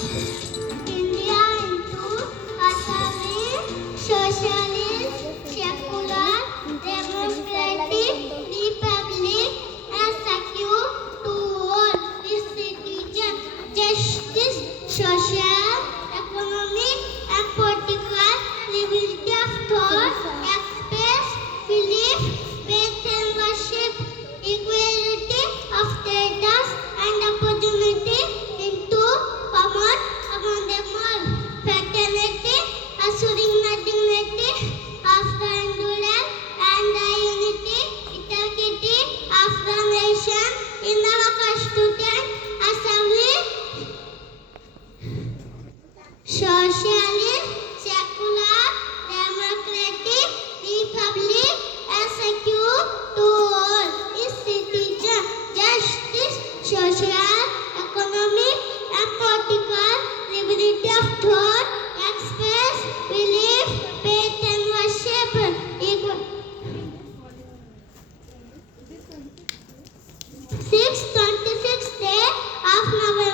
India into Assami, socialist, secular, democratic, republic, and secure to all its citizens, justice, social, economic, and political liberty of thought, express, belief, faith and worship, equality of status and opportunity into common among them all, fraternity, assuring the dignity of the individual and the unity, integrity of the nation in our Constituent Assembly, socialist, secular, democratic, republic, and secure to all its citizens, justice, social, economic, and political liberty of thought, express, belief, faith, and worship. Equal. 6th 26th day of November.